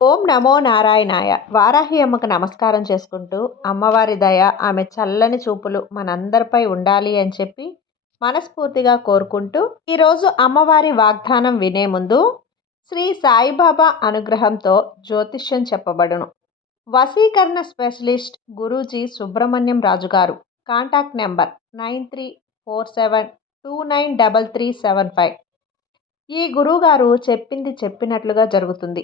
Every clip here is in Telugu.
ఓం నమో నారాయణాయ. వారాహి అమ్మకు నమస్కారం చేసుకుంటూ అమ్మవారి దయ ఆమె చల్లని చూపులు మనందరిపై ఉండాలి అని చెప్పి మనస్ఫూర్తిగా కోరుకుంటూ ఈరోజు అమ్మవారి వాగ్దానం వినే ముందు శ్రీ సాయిబాబా అనుగ్రహంతో జ్యోతిష్యం చెప్పబడును. వశీకరణ స్పెషలిస్ట్ గురూజీ సుబ్రహ్మణ్యం రాజు గారు. Contact number nine three four seven two nine double three seven five. ఈ గురువుగారు చెప్పింది చెప్పినట్లుగా జరుగుతుంది.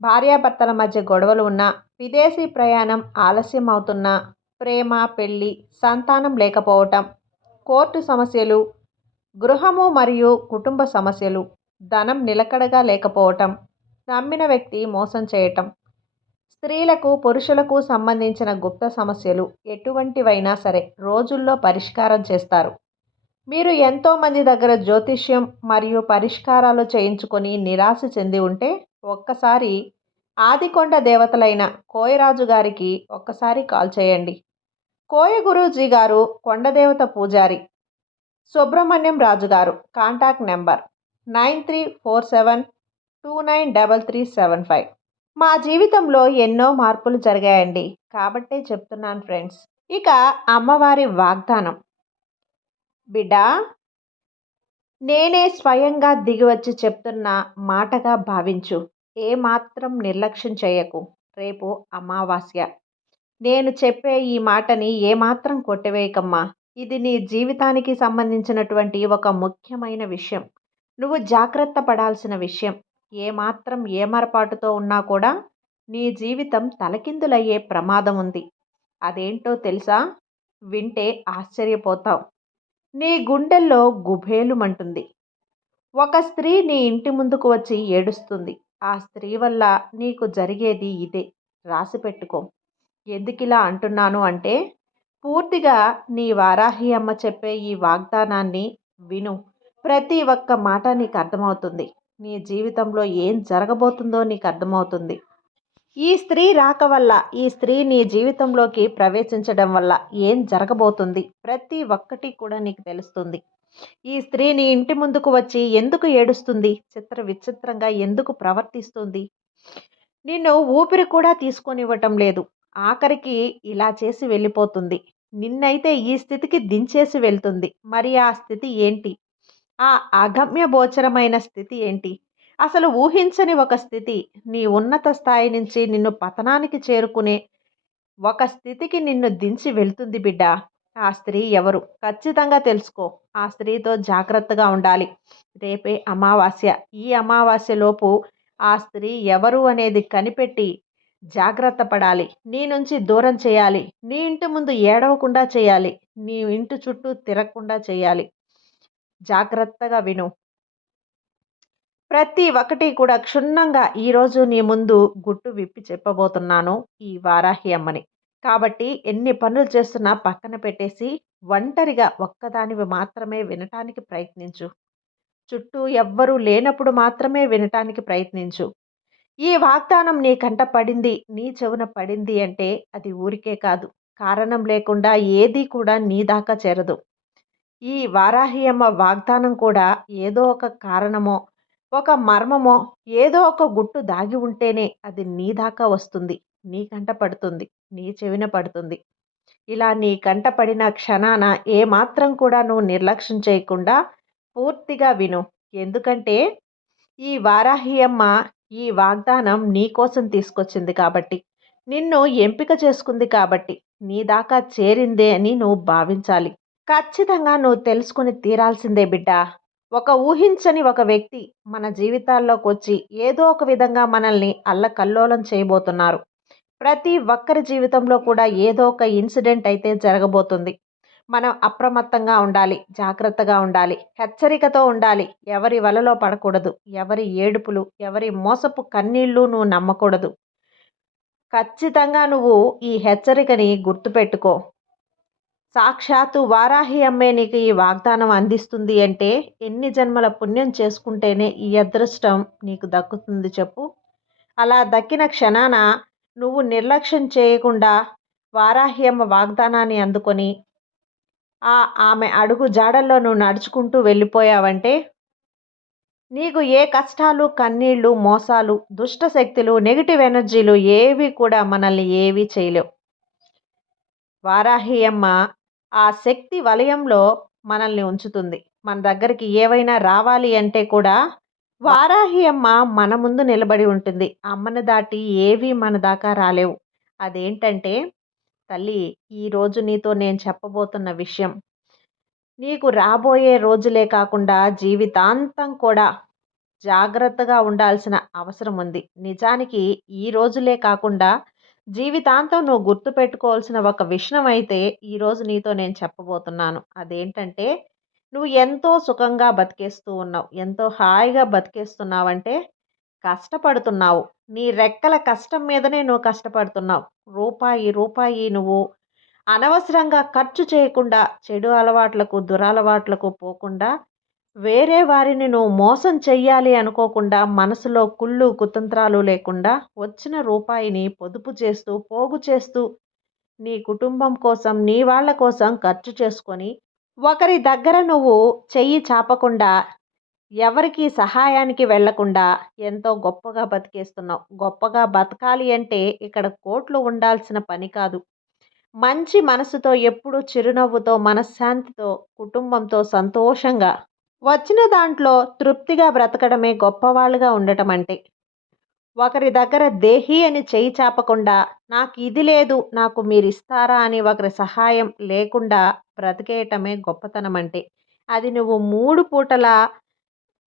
భార్యాభర్తల మధ్య గొడవలు ఉన్నా విదేశీ ప్రయాణం ఆలస్యం అవుతున్నా ప్రేమ పెళ్ళి సంతానం లేకపోవటం కోర్టు సమస్యలు గృహము మరియు కుటుంబ సమస్యలు ధనం నిలకడగా లేకపోవటం నమ్మిన వ్యక్తి మోసం చేయటం స్త్రీలకు పురుషులకు సంబంధించిన గుప్త సమస్యలు ఎటువంటివైనా సరే రోజుల్లో పరిష్కారం చేస్తారు. మీరు ఎంతోమంది దగ్గర జ్యోతిష్యం మరియు పరిష్కారాలు చేయించుకొని నిరాశ చెంది ఉంటే ఒక్కసారి ఆదికొండ దేవతలైన కోయరాజు గారికి ఒక్కసారి కాల్ చేయండి. కోయ గురూజీ గారు కొండదేవత పూజారి. సుబ్రహ్మణ్యం రాజు గారు contact number nine three four seven two nine double three seven five. మా జీవితంలో ఎన్నో మార్పులు జరిగాయండి. కాబట్టే చెప్తున్నాను ఫ్రెండ్స్. ఇక అమ్మవారి వాగ్దానం. బిడ్డ నేనే స్వయంగా దిగివచ్చి చెప్తున్న మాటగా భావించు. ఏమాత్రం నిర్లక్ష్యం చేయకు. రేపు అమావాస్య. నేను చెప్పే ఈ మాటని ఏమాత్రం కొట్టివేయకమ్మా. ఇది నీ జీవితానికి సంబంధించినటువంటి ఒక ముఖ్యమైన విషయం. నువ్వు జాగ్రత్త పడాల్సిన విషయం. ఏమాత్రం ఏమరపాటుతో ఉన్నా కూడా నీ జీవితం తలకిందులయ్యే ప్రమాదం ఉంది. అదేంటో తెలుసా? వింటే ఆశ్చర్యపోతావు. నీ గుండెల్లో గుభేలుమంటుంది ఒక స్త్రీ నీ ఇంటి ముందుకు వచ్చి ఏడుస్తుంది. ఆ స్త్రీ వల్ల నీకు జరిగేది ఇదే. రాసి పెట్టుకో. ఎందుకిలా అంటున్నాను అంటే పూర్తిగా నీ వారాహి అమ్మ చెప్పే ఈ వాగ్దానాన్ని విను. ప్రతి ఒక్క మాట నీకు అర్థమవుతుంది. నీ జీవితంలో ఏం జరగబోతుందో నీకు అర్థమవుతుంది. ఈ స్త్రీ రాక వల్ల ఈ స్త్రీ నీ జీవితంలోకి ప్రవేశించడం వల్ల ఏం జరగబోతుంది? ప్రతి ఒక్కటి కూడా నీకు తెలుస్తుంది. ఈ స్త్రీ నీ ఇంటి ముందుకు వచ్చి ఎందుకు ఏడుస్తుంది? చిత్ర విచిత్రంగా ఎందుకు ప్రవర్తిస్తుంది? నిన్ను ఊపిరి కూడా తీసుకొనివ్వటం లేదు. ఆఖరికి ఇలా చేసి వెళ్ళిపోతుంది. నిన్నైతే ఈ స్థితికి దించేసి వెళ్తుంది. మరి ఆ స్థితి ఏంటి? ఆ అగమ్య గోచరమైన స్థితి ఏంటి? అసలు ఊహించని ఒక స్థితి. నీ ఉన్నత స్థాయి నుంచి నిన్ను పతనానికి చేరుకునే ఒక స్థితికి నిన్ను దించి వెళ్తుంది బిడ్డ. ఆ స్త్రీ ఎవరు? ఖచ్చితంగా తెలుసుకో. ఆ స్త్రీతో జాగ్రత్తగా ఉండాలి. రేపే అమావాస్య. ఈ అమావాస్యలోపు ఆ స్త్రీ ఎవరు అనేది కనిపెట్టి జాగ్రత్త పడాలి. నీ నుంచి దూరం చేయాలి. నీ ఇంటి ముందు ఏడవకుండా చేయాలి. నీ ఇంటి చుట్టూ తిరగకుండా చేయాలి. జాగ్రత్తగా విను. ప్రతి ఒక్కటి కూడా క్షుణ్ణంగా ఈరోజు నీ ముందు గుట్టు విప్పి చెప్పబోతున్నాను ఈ వారాహి అమ్మని. కాబట్టి ఎన్ని పనులు చేస్తున్నా పక్కన పెట్టేసి ఒంటరిగా ఒక్కదానివి మాత్రమే వినటానికి ప్రయత్నించు. చుట్టూ ఎవ్వరూ లేనప్పుడు మాత్రమే వినటానికి ప్రయత్నించు. ఈ వాగ్దానం నీ కంట పడింది నీ చెవున పడింది అంటే అది ఊరికే కాదు. కారణం లేకుండా ఏదీ కూడా నీ దాకా చేరదు. ఈ వారాహి అమ్మ వాగ్దానం కూడా ఏదో ఒక కారణమో ఒక మర్మమో ఏదో ఒక గుట్టు దాగి ఉంటేనే అది నీ దాకా వస్తుంది నీ కంట పడుతుంది. నీ చెవిన పడుతుంది. ఇలా నీ కంట పడిన క్షణాన ఏమాత్రం కూడా నువ్వు నిర్లక్ష్యం చేయకుండా పూర్తిగా విను. ఎందుకంటే ఈ వారాహి అమ్మ ఈ వాగ్దానం నీ కోసం తీసుకొచ్చింది కాబట్టి నిన్ను ఎంపిక చేసుకుంది కాబట్టి నీ దాకా చేరిందే అని నువ్వు భావించాలి. ఖచ్చితంగా నువ్వు తెలుసుకుని తీరాల్సిందే బిడ్డ. ఒక ఊహించని ఒక వ్యక్తి మన జీవితాల్లోకి వచ్చి ఏదో ఒక విధంగా మనల్ని అల్లకల్లోలం చేయబోతున్నారు. ప్రతి ఒక్కరి జీవితంలో కూడా ఏదో ఒక ఇన్సిడెంట్ అయితే జరగబోతుంది. మనం అప్రమత్తంగా ఉండాలి జాగ్రత్తగా ఉండాలి హెచ్చరికతో ఉండాలి. ఎవరి వలలో పడకూడదు ఎవరి ఏడుపులు ఎవరి మోసపు కన్నీళ్ళు నువ్వు నమ్మకూడదు. ఖచ్చితంగా నువ్వు ఈ హెచ్చరికని గుర్తుపెట్టుకో. సాక్షాత్తు వారాహి అమ్మే నీకు ఈ వాగ్దానం అందిస్తుంది అంటే ఎన్ని జన్మల పుణ్యం చేసుకుంటేనే ఈ అదృష్టం నీకు దక్కుతుంది చెప్పు. అలా దక్కిన క్షణాన నువ్వు నిర్లక్ష్యం చేయకుండా వారాహ్యమ్మ వాగ్దానాన్ని అందుకొని ఆ ఆమె అడుగు జాడల్లో నువ్వు నడుచుకుంటూ వెళ్ళిపోయావంటే నీకు ఏ కష్టాలు కన్నీళ్ళు మోసాలు దుష్ట శక్తులు నెగిటివ్ ఎనర్జీలు ఏవి కూడా మనల్ని ఏవి చేయలేవు. వారాహి అమ్మ ఆ శక్తి వలయంలో మనల్ని ఉంచుతుంది. మన దగ్గరికి ఏవైనా రావాలి అంటే కూడా వారాహి అమ్మ మన ముందు నిలబడి ఉంటుంది. అమ్మని దాటి ఏవి మన దాకా రాలేవు. అదేంటంటే తల్లి ఈరోజు నీతో నేను చెప్పబోతున్న విషయం. నీకు రాబోయే రోజులే కాకుండా జీవితాంతం కూడా జాగ్రత్తగా ఉండాల్సిన అవసరం ఉంది. నిజానికి ఈ రోజులే కాకుండా జీవితాంతం నువ్వు గుర్తుపెట్టుకోవాల్సిన ఒక విషయం అయితే ఈరోజు నీతో నేను చెప్పబోతున్నాను. అదేంటంటే నువ్వు ఎంతో సుఖంగా బతికేస్తూ ఉన్నావు. ఎంతో హాయిగా బతికేస్తున్నావు అంటే కష్టపడుతున్నావు. నీ రెక్కల కష్టం మీదనే నువ్వు కష్టపడుతున్నావు. రూపాయి రూపాయి నువ్వు అనవసరంగా ఖర్చు చేయకుండా చెడు అలవాట్లకు దురలవాట్లకు పోకుండా వేరే వారిని నువ్వు మోసం చెయ్యాలి అనుకోకుండా మనసులో కుళ్ళు కుతంత్రాలు లేకుండా వచ్చిన రూపాయిని పొదుపు చేస్తూ పోగు చేస్తూ నీ కుటుంబం కోసం నీ వాళ్ళ కోసం ఖర్చు చేసుకొని ఒకరి దగ్గర నువ్వు చెయ్యి చాపకుండా ఎవరికి సహాయానికి వెళ్ళకుండా ఎంతో గొప్పగా బతికేస్తున్నావు. గొప్పగా బతకాలి అంటే ఇక్కడ కోట్లు ఉండాల్సిన పని కాదు. మంచి మనసుతో ఎప్పుడూ చిరునవ్వుతో మనశ్శాంతితో కుటుంబంతో సంతోషంగా వచ్చిన దాంట్లో తృప్తిగా బ్రతకడమే గొప్పవాళ్ళుగా ఉండటం అంటే. ఒకరి దగ్గర దేహి అని చేయి చాపకుండా నాకు ఇది లేదు నాకు మీరు ఇస్తారా అని ఒకరి సహాయం లేకుండా బ్రతికేయటమే గొప్పతనం అంటే అది నువ్వు మూడు పూటల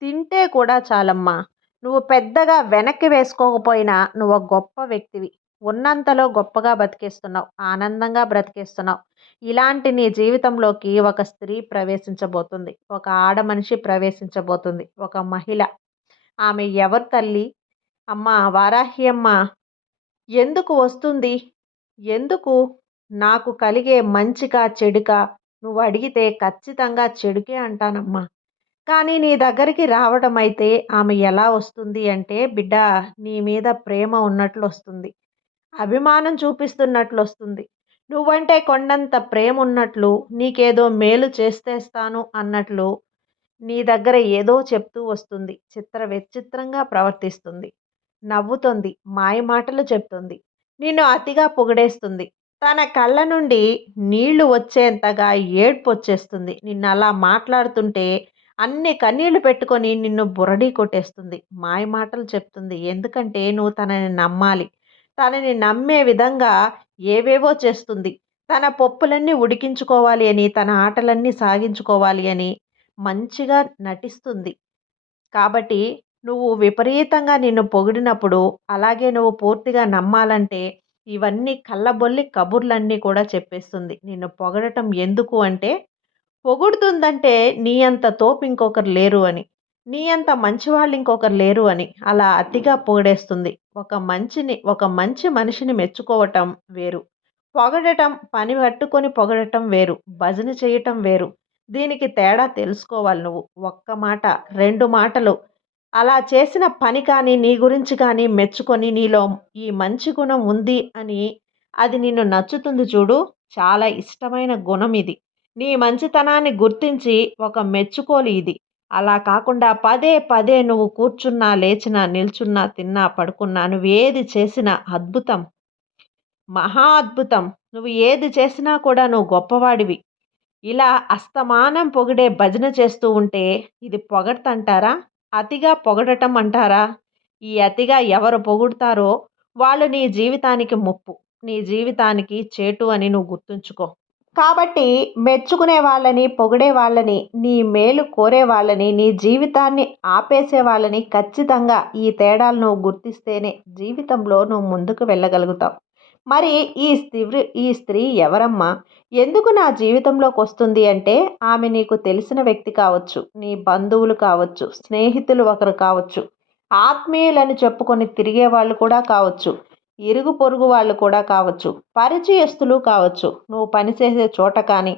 తింటే కూడా చాలమ్మా. నువ్వు పెద్దగా వెనక్కి వేసుకోకపోయినా నువ్వు గొప్ప వ్యక్తివి. ఉన్నంతలో గొప్పగా బతికేస్తున్నావు ఆనందంగా బ్రతికేస్తున్నావు. ఇలాంటి నీ జీవితంలోకి ఒక స్త్రీ ప్రవేశించబోతుంది ఒక ఆడ మనిషి ప్రవేశించబోతుంది ఒక మహిళ. ఆమె ఎవరు తల్లి? అమ్మ వారాహి అమ్మ ఎందుకు వస్తుంది? ఎందుకు? నాకు కలిగే మంచిగా చెడుక? నువ్వు అడిగితే ఖచ్చితంగా చెడుకే అంటానమ్మా. కానీ నీ దగ్గరికి రావడం అయితే ఆమె ఎలా వస్తుంది అంటే బిడ్డ నీ మీద ప్రేమ ఉన్నట్లు వస్తుంది అభిమానం చూపిస్తున్నట్లు వస్తుంది నువ్వంటే కొండంత ప్రేమ ఉన్నట్లు నీకేదో మేలు చేస్తేస్తాను అన్నట్లు నీ దగ్గర ఏదో చెప్తూ వస్తుంది. చిత్ర విచిత్రంగా ప్రవర్తిస్తుంది. నవ్వుతుంది మాయ మాటలు చెప్తుంది. నిన్ను అతిగా పొగిడేస్తుంది. తన కళ్ళ నుండి నీళ్ళు వచ్చేంతగా ఏడ్పు వచ్చేస్తుంది. నిన్ను అలా మాట్లాడుతుంటే అన్ని కన్నీళ్ళు పెట్టుకొని నిన్ను బురడీ కొట్టేస్తుంది. మాయ మాటలు చెప్తుంది. ఎందుకంటే నువ్వు తనని నమ్మాలి. తనని నమ్మే విధంగా ఏవేవో చేస్తుంది. తన పప్పులన్నీ ఉడికించుకోవాలి అని తన ఆటలన్నీ సాగించుకోవాలి అని మంచిగా నటిస్తుంది. కాబట్టి నువ్వు విపరీతంగా నిన్ను పొగిడినప్పుడు అలాగే నువ్వు పూర్తిగా నమ్మాలంటే ఇవన్నీ కళ్ళబొల్లి కబుర్లన్నీ కూడా చెప్పేస్తుంది. నిన్ను పొగడటం ఎందుకు అంటే పొగుడుతుందంటే నీ అంత తోపు ఇంకొకరు లేరు అని నీ అంత మంచివాళ్ళు ఇంకొకరు లేరు అని అలా అతిగా పొగడేస్తుంది. ఒక మంచిని ఒక మంచి మనిషిని మెచ్చుకోవటం వేరు. పొగడటం పని పట్టుకొని పొగడటం వేరు. భజన చేయటం వేరు. దీనికి తేడా తెలుసుకోవాలి నువ్వు. ఒక్క మాట రెండు మాటలు అలా చేసిన పని కానీ నీ గురించి కానీ మెచ్చుకొని నీలో ఈ మంచి గుణం ఉంది అని అది నిన్ను నచ్చుతుంది చూడు. చాలా ఇష్టమైన గుణం ఇది. నీ మంచితనాన్ని గుర్తించి ఒక మెచ్చుకోలు ఇది. అలా కాకుండా పదే పదే నువ్వు కూర్చున్నా లేచినా నిల్చున్నా తిన్నా పడుకున్నా నువ్వు ఏది చేసినా అద్భుతం. మహా అద్భుతం. నువ్వు ఏది చేసినా కూడా నువ్వు గొప్పవాడివి. ఇలా అస్తమానం పొగిడే భజన చేస్తూ ఉంటే ఇది పొగడతంటారా? అతిగా పొగడటం అంటారా? ఈ అతిగా ఎవరు పొగుడతారో వాళ్ళు నీ జీవితానికి ముప్పు నీ జీవితానికి చేటు అని నువ్వు గుర్తుంచుకో. కాబట్టి మెచ్చుకునే వాళ్ళని పొగిడే వాళ్ళని నీ మేలు కోరే వాళ్ళని నీ జీవితాన్ని ఆపేసే వాళ్ళని ఖచ్చితంగా ఈ తేడాలను గుర్తిస్తేనే జీవితంలో నువ్వు ముందుకు వెళ్ళగలుగుతావు. మరి ఈ స్త్రీ ఈ స్త్రీ ఎవరమ్మా? ఎందుకు నా జీవితంలోకి వస్తుంది అంటే ఆమె నీకు తెలిసిన వ్యక్తి కావచ్చు నీ బంధువులు కావచ్చు స్నేహితులు ఒకరు కావచ్చు ఆత్మీయులని చెప్పుకొని తిరిగే వాళ్ళు కూడా కావచ్చు ఇరుగు పొరుగు వాళ్ళు కూడా కావచ్చు పరిచయస్తులు కావచ్చు నువ్వు పనిచేసే చోట కానీ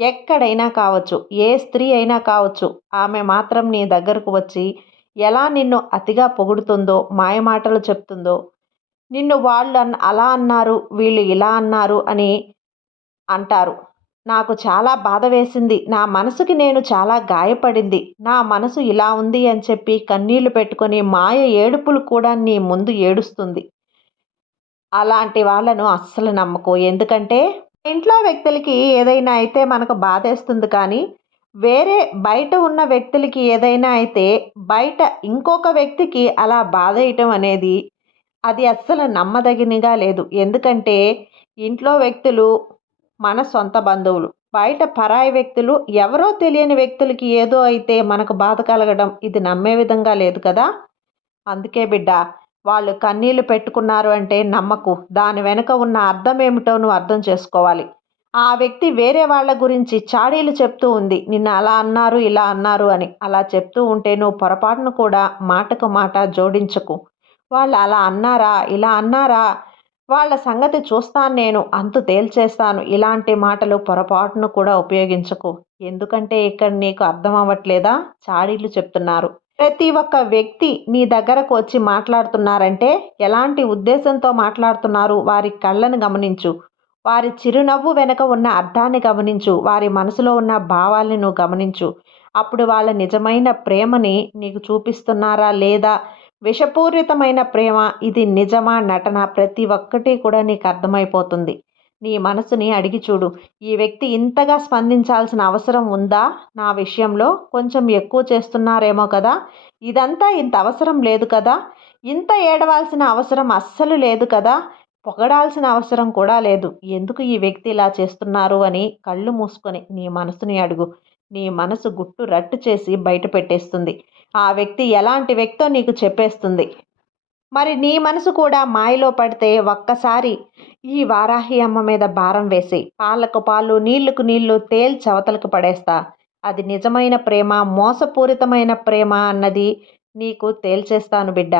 ఎక్కడైనా కావచ్చు ఏ స్త్రీ అయినా కావచ్చు ఆమె మాత్రం నీ దగ్గరకు వచ్చి ఎలా నిన్ను అతిగా పొగుడుతుందో మాయమాటలు చెప్తుందో నిన్ను వాళ్ళు అలా అన్నారు వీళ్ళు ఇలా అన్నారు అని అంటారు. నాకు చాలా బాధ వేసింది. నా మనసుకి నేను చాలా గాయపడింది. నా మనసు ఇలా ఉంది అని చెప్పి కన్నీళ్ళు పెట్టుకొని మాయ ఏడుపులు కూడా నీ ముందు ఏడుస్తుంది. అలాంటి వాళ్ళను అస్సలు నమ్మకు. ఎందుకంటే ఇంట్లో వ్యక్తులకి ఏదైనా అయితే మనకు బాధేస్తుంది కానీ వేరే బయట ఉన్న వ్యక్తులకి ఏదైనా అయితే బయట ఇంకొక వ్యక్తికి అలా బాధ వేయటం అనేది అది అస్సలు నమ్మదగినగా లేదు. ఎందుకంటే ఇంట్లో వ్యక్తులు మన సొంత బంధువులు బయట పరాయి వ్యక్తులు ఎవరో తెలియని వ్యక్తులకి ఏదో అయితే మనకు బాధ కలగడం ఇది నమ్మే విధంగా లేదు కదా. అందుకే బిడ్డ వాళ్ళు కన్నీళ్ళు పెట్టుకున్నారు అంటే నమ్మకు. దాని వెనుక ఉన్న అర్థం ఏమిటో నువ్వు అర్థం చేసుకోవాలి. ఆ వ్యక్తి వేరే వాళ్ళ గురించి చాడీలు చెప్తూ ఉంది. నిన్ను అలా అన్నారు ఇలా అన్నారు అని. అలా చెప్తూ ఉంటే నువ్వు పొరపాటును కూడా మాటకు మాట జోడించకు. వాళ్ళు అలా అన్నారా ఇలా అన్నారా వాళ్ళ సంగతి చూస్తాను నేను అంతు తేల్చేస్తాను ఇలాంటి మాటలు పొరపాటును కూడా ఉపయోగించకు. ఎందుకంటే ఇక్కడ నీకు అర్థం అవ్వట్లేదా? చాడీలు చెప్తున్నారు. ప్రతి ఒక్క వ్యక్తి నీ దగ్గరకు వచ్చి మాట్లాడుతున్నారంటే ఎలాంటి ఉద్దేశంతో మాట్లాడుతున్నారు? వారి కళ్ళను గమనించు. వారి చిరునవ్వు వెనుక ఉన్న అర్థాన్ని గమనించు. వారి మనసులో ఉన్న భావాలను నువ్వు గమనించు. అప్పుడు వాళ్ళ నిజమైన ప్రేమని నీకు చూపిస్తున్నారా లేదా? విషపూరితమైన ప్రేమ ఇది నిజమా నటన ప్రతి ఒక్కటి కూడా నీకు అర్థమైపోతుంది. నీ మనసుని అడిగి చూడు. ఈ వ్యక్తి ఇంతగా స్పందించాల్సిన అవసరం ఉందా? నా విషయంలో కొంచెం ఎక్కువ చేస్తున్నారేమో కదా? ఇదంతా ఇంత అవసరం లేదు కదా? ఇంత ఏడవాల్సిన అవసరం అస్సలు లేదు కదా? పొగడాల్సిన అవసరం కూడా లేదు. ఎందుకు ఈ వ్యక్తి ఇలా చేస్తున్నారు అని కళ్ళు మూసుకొని నీ మనసుని అడుగు. నీ మనసు గుట్టు రట్టు చేసి బయట పెట్టేస్తుంది. ఆ వ్యక్తి ఎలాంటి వ్యక్తో నీకు చెప్పేస్తుంది? మరి నీ మనసు కూడా మాయలో పడితే ఒక్కసారి ఈ వారాహి అమ్మ మీద భారం వేసి పాలకు పాలు నీళ్ళకు నీళ్ళు తేల్చవతలకు పడేస్తా. అది నిజమైన ప్రేమ మోసపూరితమైన ప్రేమ అన్నది నీకు తేల్చేస్తాను బిడ్డ.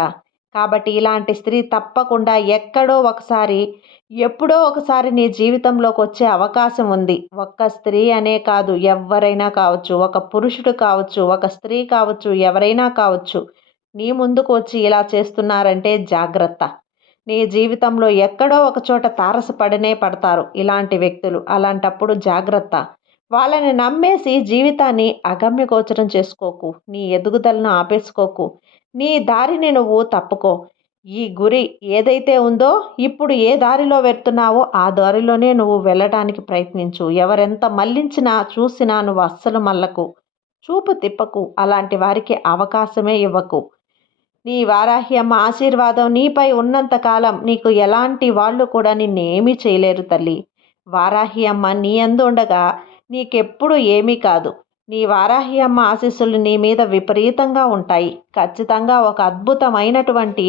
కాబట్టి ఇలాంటి స్త్రీ తప్పకుండా ఎక్కడో ఒకసారి ఎప్పుడో ఒకసారి నీ జీవితంలోకి వచ్చే అవకాశం ఉంది. ఒక్క స్త్రీ అనే కాదు ఎవరైనా కావచ్చు ఒక పురుషుడు కావచ్చు ఒక స్త్రీ కావచ్చు ఎవరైనా కావచ్చు. నీ ముందుకు వచ్చి ఇలా చేస్తున్నారంటే జాగ్రత్త. నీ జీవితంలో ఎక్కడో ఒక చోట తారసపడనే పడతారు ఇలాంటి వ్యక్తులు. అలాంటప్పుడు జాగ్రత్త. వాళ్ళని నమ్మేసి జీవితాన్ని అగమ్యగోచరం చేసుకోకు. నీ ఎదుగుదలను ఆపేసుకోకు. నీ దారిని నువ్వు తప్పుకో. ఈ గురి ఏదైతే ఉందో ఇప్పుడు ఏ దారిలో వెళ్తున్నావో ఆ దారిలోనే నువ్వు వెళ్ళడానికి ప్రయత్నించు. ఎవరెంత మళ్ళించినా చూసినా నువ్వు అస్సలు మళ్ళకు. చూపు తిప్పకు. అలాంటి వారికి అవకాశమే ఇవ్వకు. నీ వారాహి అమ్మ ఆశీర్వాదం నీపై ఉన్నంతకాలం నీకు ఎలాంటి వాళ్ళు కూడా నిన్నేమీ చేయలేరు తల్లి. వారాహి అమ్మ నీ అందు ఉండగా నీకెప్పుడు ఏమీ కాదు. నీ వారాహి అమ్మ ఆశీస్సులు నీ మీద విపరీతంగా ఉంటాయి. ఖచ్చితంగా ఒక అద్భుతమైనటువంటి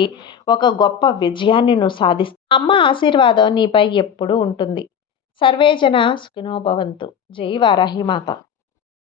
ఒక గొప్ప విజయాన్ని నువ్వు సాధిస్తా అమ్మ ఆశీర్వాదం నీపై ఎప్పుడూ ఉంటుంది. సర్వేజన సుఖినోభవంతు జై వారాహి మాత.